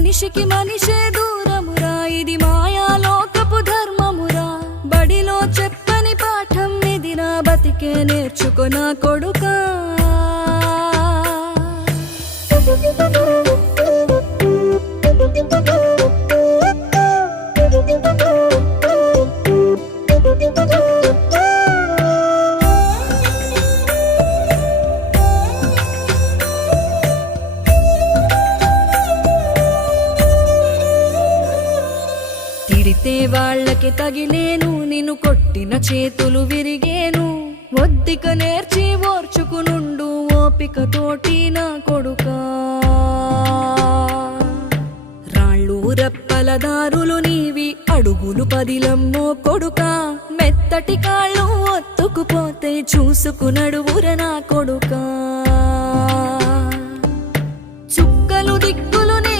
మనిషికి మనిషే దూరమురా, ఇది మాయాలోకపు ధర్మమురా. బడిలో చెప్పని పాఠం ఇది, నా బతికే నేర్చుకో నా కొడుకా. తిడితే వాళ్ళకి తగిలేను, నిన్ను కొట్టిన చేతులు విరిగేను. ఒద్దిక నేర్చి ఓర్చుకునుండు ఓపిక తోటి నా కొడుకా. రాళ్ళు రెప్పల దారులు నీవి, అడుగులు పదిలమ్మో కొడుకా. మెత్తటి కాళ్ళు ఒత్తుకుపోతే చూసుకునడువుర నా కొడుకా.